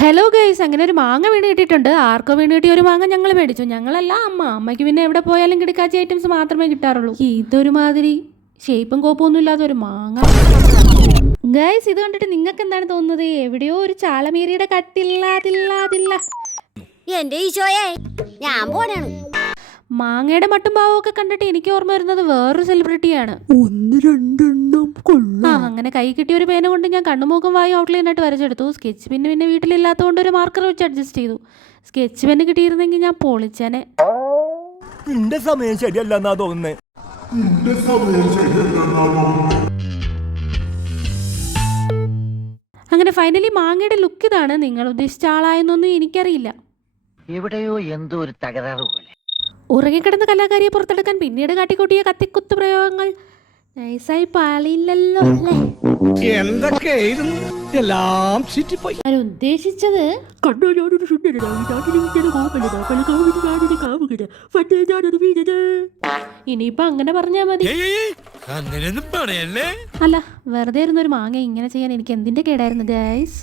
Hello guys, അങ്ങനെ ഒരു മാങ്ങ വീണ് കിട്ടിയിട്ടുണ്ട്. ആർക്കോ വീണ് കിട്ടിയ ഒരു മാങ്ങ ഞങ്ങൾ മേടിച്ചു. ഞങ്ങളല്ല, അമ്മയ്ക്ക് പിന്നെ എവിടെ പോയാലും കിടക്കാച്ച ഐറ്റംസ് മാത്രമേ കിട്ടാറുള്ളൂ. ഇതൊരുമാതിരി ഷേപ്പും കോപ്പൊന്നും ഇല്ലാത്ത ഒരു മാങ്ങ. ഗൈസ്, ഇത് കണ്ടിട്ട് നിങ്ങൾക്ക് എന്താണ് തോന്നുന്നത്? എവിടെയോ ഒരു ചാളമീരിയുടെ കട്ടില്ലാതില്ലാതില്ല. എന്റെ ഈശോയെ, ഞാൻ പോണാണ്. മാങ്ങയുടെ മട്ടും ഭാവവും ഒക്കെ കണ്ടിട്ട് എനിക്ക് ഓർമ്മ വരുന്നത് വേറൊരു സെലിബ്രിറ്റിയാണ്. അങ്ങനെ കൈ കിട്ടിയ ഒരു പേന കൊണ്ട് ഞാൻ കണ്ണുമൂക്കും വായും ഔട്ട്ലൈൻ ആയിട്ട് വരച്ചെടുത്തു. സ്കെച്ച് പിന്നെ വീട്ടിലില്ലാത്തതുകൊണ്ട് ഒരു മാർക്കർ വെച്ച് അഡ്ജസ്റ്റ് ചെയ്തു. സ്കെച്ച് പെന്ന് കിട്ടിയിരുന്നെങ്കിൽ ഞാൻ പൊളിച്ചനെ. സമയം ശരിയല്ലെന്നാ തോന്നുന്നേ. അങ്ങനെ ഫൈനലി മാങ്ങയുടെ ലുക്ക് ഇതാണ്. നിങ്ങൾ ഉദ്ദേശിച്ച ആളായെന്നൊന്നും എനിക്കറിയില്ല. എവിടെയോ എന്തോ ഒരു തകരാറ് പോലെ. ഉറങ്ങിക്കിടന്ന കലാകാരിയെ പുറത്തെടുക്കാൻ പിന്നീട് കാട്ടിക്കൂട്ടിയ കത്തിക്കുത്ത് പ്രയോഗങ്ങൾ നൈസായി പാളിയില്ലല്ലോ അല്ലേ? എല്ലാം ഞാൻ ഉദ്ദേശിച്ചത് ഇനിയിപ്പൊ അങ്ങനെ പറഞ്ഞാ മതി. അല്ല, വെറുതെ ഇരുന്നൊരു മാങ്ങ ഇങ്ങനെ ചെയ്യാൻ എനിക്ക് എന്തിന്റെ കേടായിരുന്നു ഗൈസ്.